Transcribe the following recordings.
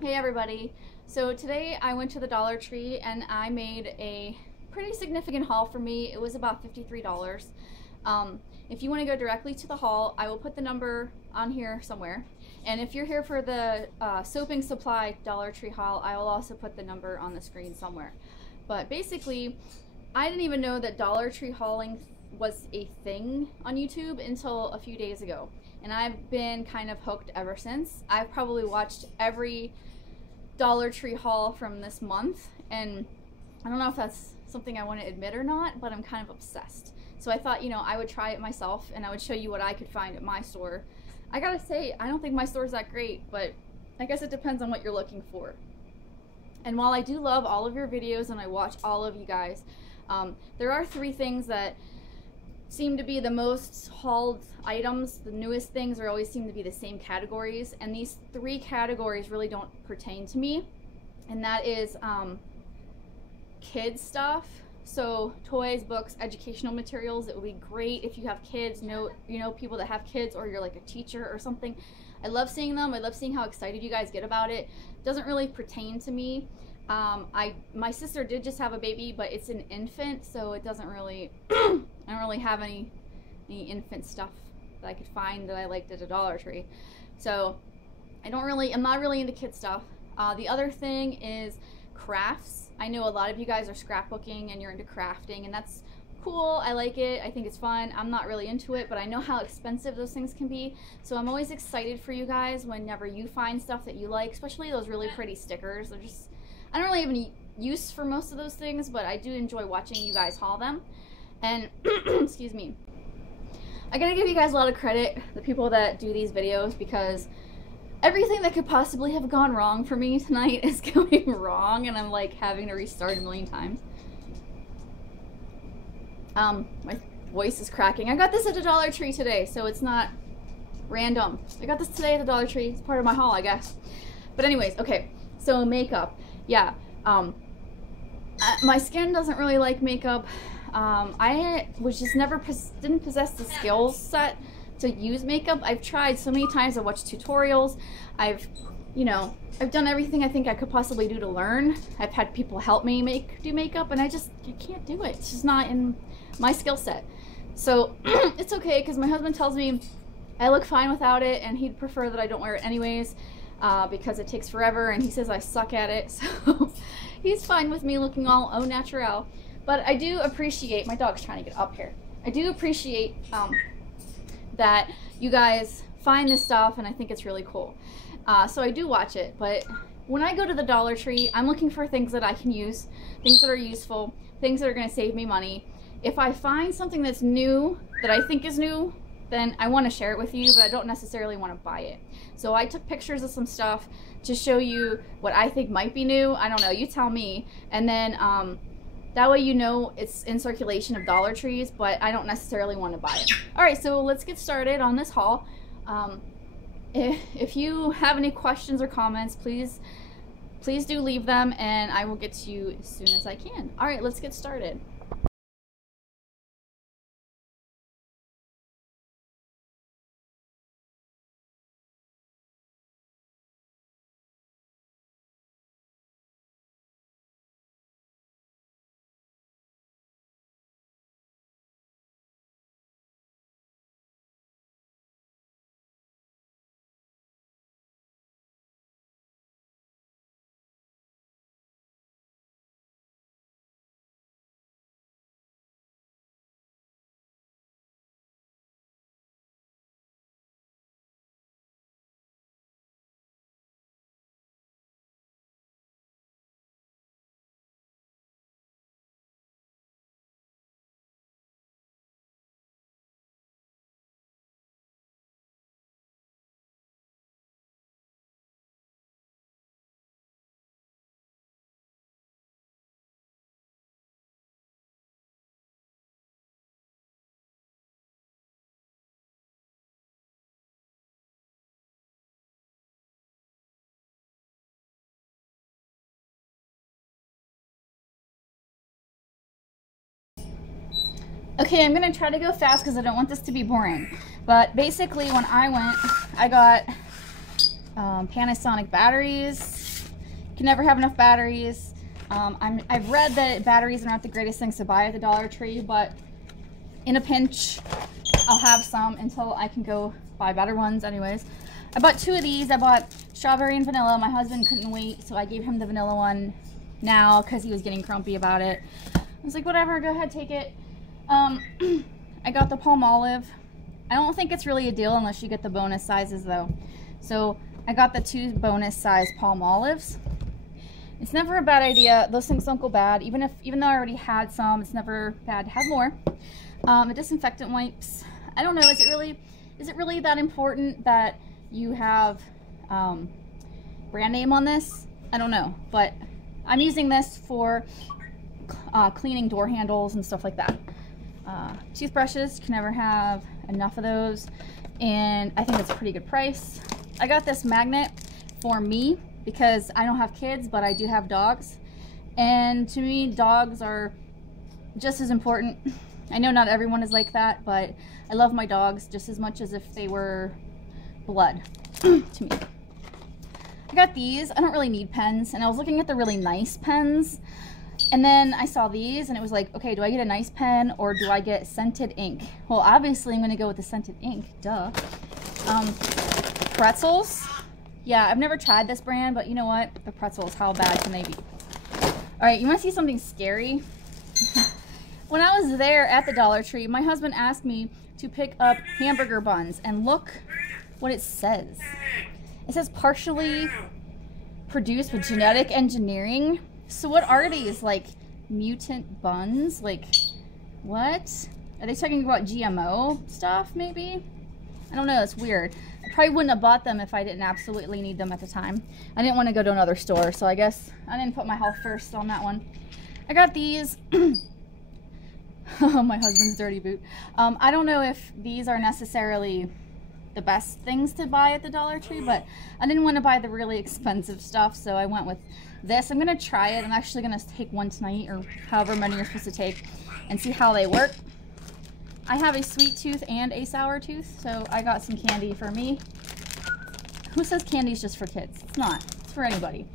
Hey everybody, so today I went to the Dollar Tree and I made a pretty significant haul for me. It was about $53. If you want to go directly to the haul, I will put the number on here somewhere, and if you're here for the soaping supply Dollar Tree haul, I will also put the number on the screen somewhere. But basically, I didn't even know that Dollar Tree hauling was a thing on YouTube until a few days ago, and I've been kind of hooked ever since. I've probably watched every Dollar Tree haul from this month, and I don't know if that's something I want to admit or not, but I'm kind of obsessed. So I thought, I would try it myself and I would show you what I could find at my store. I gotta say, I don't think my store's that great, but I guess it depends on what you're looking for. And while I do love all of your videos and I watch all of you guys, there are three things that seem to be the most hauled items. The newest things always seem to be the same categories, and these three categories really don't pertain to me, and that is kids stuff. So toys, books, educational materials. It would be great if you have kids, people that have kids, or you're like a teacher or something. I love seeing them. I love seeing how excited you guys get about it. It doesn't really pertain to me. My sister did just have a baby, but it's an infant, so it doesn't really I don't really have any infant stuff that I could find that I liked at a Dollar Tree. So I'm not really into kid stuff. The other thing is crafts. I know a lot of you guys are scrapbooking and you're into crafting, and that's cool. I like it. I think it's fun. I'm not really into it, but I know how expensive those things can be. So I'm always excited for you guys whenever you find stuff that you like, especially those really pretty stickers. They're just, I don't really have any use for most of those things, but I do enjoy watching you guys haul them. And excuse me, I gotta give you guys a lot of credit, the people that do these videos, because everything that could possibly have gone wrong for me tonight is going wrong, and I'm like having to restart a million times. My voice is cracking. I got this at the Dollar Tree today, so it's not random. I got this today at the Dollar Tree. It's part of my haul, I guess. But anyways, okay, so makeup. Yeah, my skin doesn't really like makeup. I was just didn't possess the skills set to use makeup. I've tried so many times. I've watched tutorials. I've done everything I think I could possibly do to learn. I've had people help me do makeup, and I can't do it. It's just not in my skill set. So it's okay, because my husband tells me I look fine without it, and he'd prefer that I don't wear it anyways, because it takes forever, and he says I suck at it. So he's fine with me looking all au naturel. But I do appreciate, my dog's trying to get up here. I do appreciate that you guys find this stuff, and I think it's really cool. So I do watch it, but when I go to the Dollar Tree, I'm looking for things that I can use, things that are useful, things that are gonna save me money. If I find something that's new, that I think is new, then I wanna share it with you, but I don't necessarily wanna buy it. So I took pictures of some stuff to show you what I think might be new. I don't know, you tell me. And then, that way it's in circulation of Dollar Trees, but I don't necessarily want to buy it. Alright, so let's get started on this haul. If you have any questions or comments, please do leave them, and I will get to you as soon as I can. Alright, let's get started. Okay, I'm gonna try to go fast because I don't want this to be boring. But basically, when I went, I got Panasonic batteries, can never have enough batteries. I've read that batteries are not the greatest things to buy at the Dollar Tree, but in a pinch, I'll have some until I can go buy better ones. Anyways, I bought 2 of these. I bought strawberry and vanilla. My husband couldn't wait, so I gave him the vanilla one now because he was getting grumpy about it. I was like, whatever, go ahead, take it. I got the Palmolive. I don't think it's really a deal unless you get the bonus sizes though. So I got the 2 bonus size Palmolives. It's never a bad idea. Those things don't go bad. Even though I already had some, it's never bad to have more. The disinfectant wipes. I don't know, is it really that important that you have brand name on this? I don't know, but I'm using this for cleaning door handles and stuff like that. Toothbrushes, can never have enough of those, and I think it's a pretty good price. I got this magnet for me because I don't have kids, but I do have dogs, and to me dogs are just as important. I know not everyone is like that, but I love my dogs just as much as if they were blood to me. I got these. I don't really need pens, and I was looking at the really nice pens, and then I saw these and it was like, okay, do I get a nice pen or do I get scented ink? Well, obviously I'm gonna go with the scented ink, duh. Pretzels. Yeah, I've never tried this brand, but you know what? The pretzels, how bad can they be? All right, you wanna see something scary? When I was there at the Dollar Tree, my husband asked me to pick up hamburger buns, and look what it says. It says partially produced with genetic engineering. So what are these, like mutant buns? Like, what? Are they talking about GMO stuff, maybe? I don't know, it's weird. I probably wouldn't have bought them if I didn't absolutely need them at the time. I didn't want to go to another store, so I guess I didn't put my health first on that one. I got these. My husband's dirty boot. I don't know if these are necessarily the best things to buy at the Dollar Tree, but I didn't want to buy the really expensive stuff, so I went with this. I'm gonna try it. I'm actually gonna take one tonight, or however many you're supposed to take, and see how they work. I have a sweet tooth and a sour tooth, so I got some candy for me. Who says candy's just for kids? It's not. It's for anybody.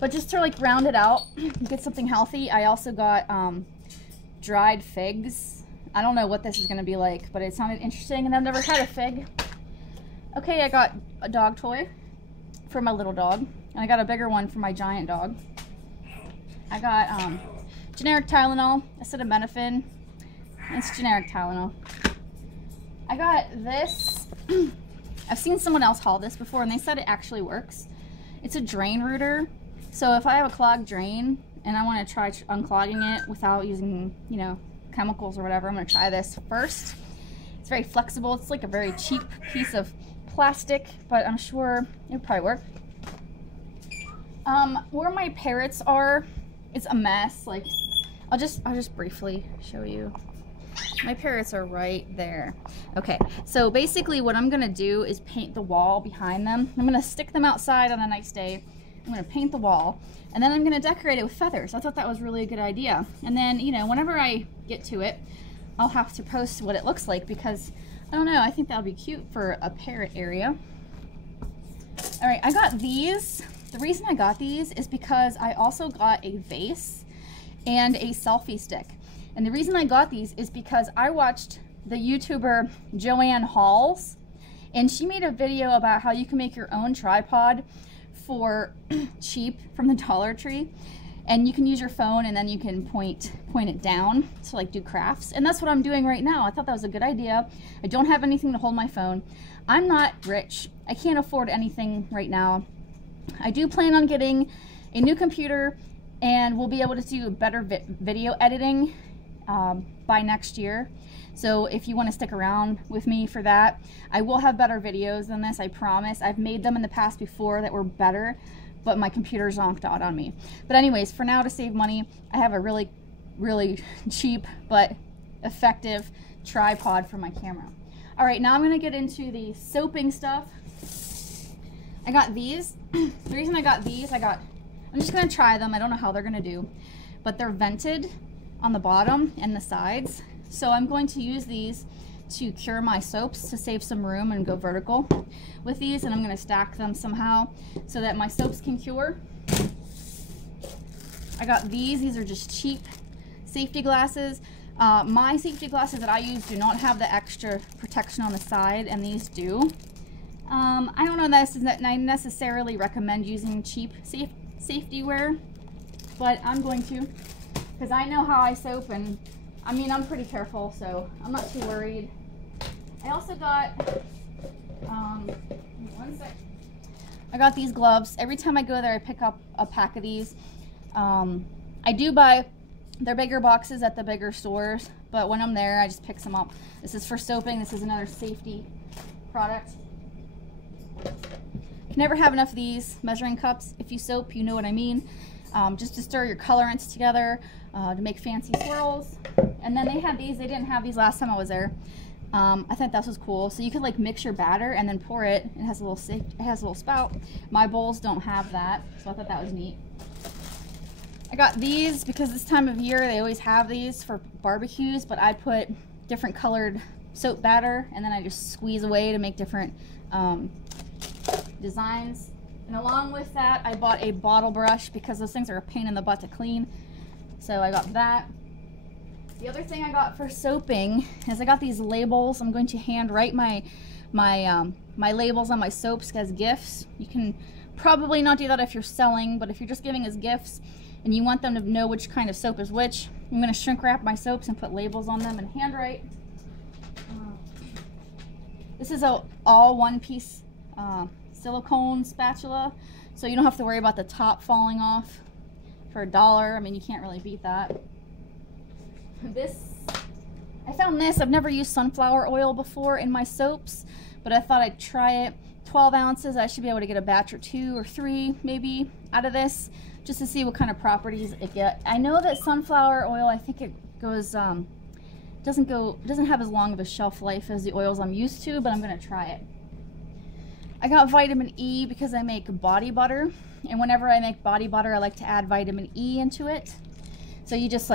But just to like round it out, get something healthy, I also got dried figs. I don't know what this is gonna be like, but it sounded interesting, and I've never had a fig. Okay, I got a dog toy for my little dog, and I got a bigger one for my giant dog. I got generic Tylenol, acetaminophen. It's generic Tylenol. I got this. I've seen someone else haul this before, and they said it actually works. It's a drain rooter. So if I have a clogged drain and I want to try unclogging it without using, you know, chemicals or whatever, I'm going to try this first. It's very flexible. It's like a very cheap piece of plastic, but I'm sure it'll probably work. Where my parrots are, it's a mess. Like, I'll just briefly show you. My parrots are right there. Okay, so basically what I'm gonna do is paint the wall behind them. I'm gonna stick them outside on a nice day. I'm gonna paint the wall, and then I'm gonna decorate it with feathers. I thought that was really a good idea. And then, you know, whenever I get to it, I'll have to post what it looks like, because I don't know, I think that'll be cute for a parrot area. All right, I got these. The reason I got these is because I also got a vase and a selfie stick. And the reason I got these is because I watched the YouTuber Joanne Halls, and she made a video about how you can make your own tripod for cheap from the Dollar Tree. And you can use your phone, and then you can point it down to like do crafts. And that's what I'm doing right now. I thought that was a good idea. I don't have anything to hold my phone. I'm not rich. I can't afford anything right now. I do plan on getting a new computer, and we'll be able to do better video editing by next year. So if you want to stick around with me for that, I will have better videos than this, I promise. I've made them in the past before that were better, but my computer zonked out on me. But anyways, for now, to save money, I have a really, really cheap but effective tripod for my camera. All right, now I'm gonna get into the soaping stuff. I got these. The reason I got these, I'm just gonna try them. I don't know how they're gonna do, but they're vented on the bottom and the sides. So I'm going to use these to cure my soaps to save some room and go vertical with these, and I'm gonna stack them somehow so that my soaps can cure. I got these are just cheap safety glasses. My safety glasses that I use do not have the extra protection on the side, and these do. I don't know that I necessarily recommend using cheap safety wear, but I'm going to, because I know how I soap, and I mean, I'm pretty careful, so I'm not too worried. I also got, one sec. I got these gloves. Every time I go there, I pick up a pack of these. I do buy their bigger boxes at the bigger stores, but when I'm there, I just pick some up. This is for soaping. This is another safety product. Can never have enough of these measuring cups. If you soap, you know what I mean. Just to stir your colorants together, to make fancy swirls. And then they had these. They didn't have these last time I was there. I thought that was cool. So you could like mix your batter and then pour it. It has a little spout. My bowls don't have that, so I thought that was neat. I got these because this time of year they always have these for barbecues, but I put different colored soap batter and then I just squeeze away to make different designs. And along with that, I bought a bottle brush because those things are a pain in the butt to clean. So I got that. The other thing I got for soaping is I got these labels. I'm going to hand write my labels on my soaps as gifts. You can probably not do that if you're selling, but if you're just giving as gifts and you want them to know which kind of soap is which, I'm going to shrink wrap my soaps and put labels on them and handwrite. This is a all one-piece silicone spatula, so you don't have to worry about the top falling off for $1. I mean, you can't really beat that. I found this. I've never used sunflower oil before in my soaps, but I thought I'd try it. 12 ounces. I should be able to get a batch or 2 or 3 maybe out of this, just to see what kind of properties it get. I know that sunflower oil, I think it goes doesn't have as long of a shelf life as the oils I'm used to, but I'm gonna try it. I got vitamin E because I make body butter, and whenever I make body butter I like to add vitamin E into it. So you just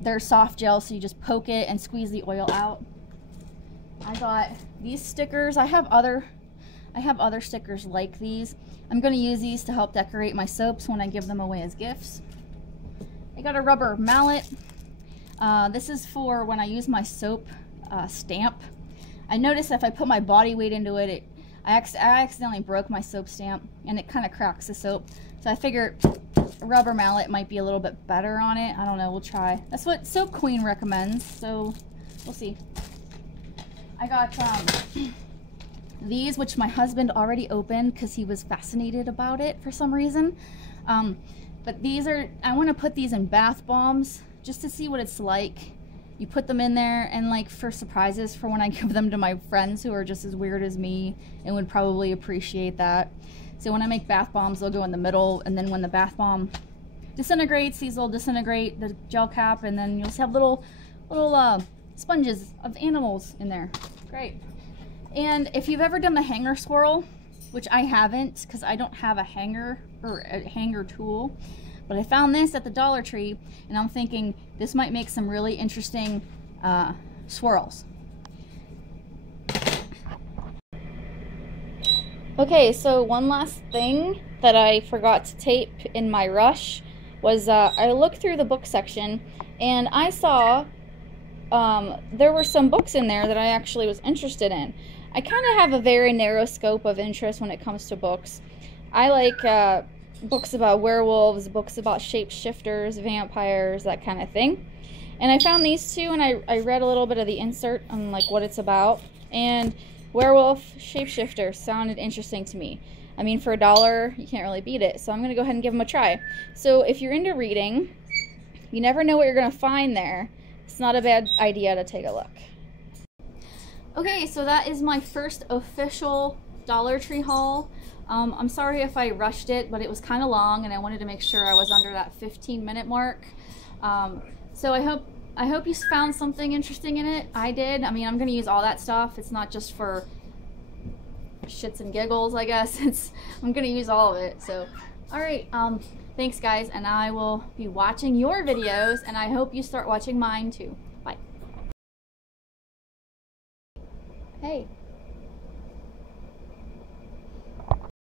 they're soft gel, so you just poke it and squeeze the oil out. I got these stickers. I have other stickers like these. I'm going to use these to help decorate my soaps when I give them away as gifts. I got a rubber mallet. This is for when I use my soap stamp. I noticed if I put my body weight into it, I accidentally broke my soap stamp and it kind of cracks the soap. So I figured a rubber mallet might be a little bit better on it. I don't know, we'll try. That's what Soap Queen recommends, so we'll see. I got these, which my husband already opened because he was fascinated about it for some reason. But these are, I want to put these in bath bombs just to see what it's like. You put them in there and like for surprises for when I give them to my friends who are just as weird as me and would probably appreciate that. So when I make bath bombs, they'll go in the middle, and then when the bath bomb disintegrates, these will disintegrate the gel cap, and then you'll just have little sponges of animals in there. Great. And if you've ever done the hanger swirl, which I haven't because I don't have a hanger or a hanger tool, but I found this at the Dollar Tree, and I'm thinking this might make some really interesting swirls. Okay, so one last thing that I forgot to tape in my rush was I looked through the book section and I saw there were some books in there that I actually was interested in. I kind of have a very narrow scope of interest when it comes to books. I like books about werewolves, books about shapeshifters, vampires, that kind of thing. And I found these two, and I read a little bit of the insert on like what it's about, and werewolf shapeshifter sounded interesting to me. I mean, for $1 you can't really beat it, so I'm gonna go ahead and give them a try. So if you're into reading, you never know what you're gonna find there. It's not a bad idea to take a look. Okay, so that is my first official Dollar Tree haul. I'm sorry if I rushed it, but it was kind of long and I wanted to make sure I was under that 15-minute mark. So I hope you found something interesting in it. I did. I mean, I'm gonna use all that stuff. It's not just for shits and giggles, I guess. I'm gonna use all of it. So, all right. Thanks, guys, and I will be watching your videos, and I hope you start watching mine too. Bye. Hey.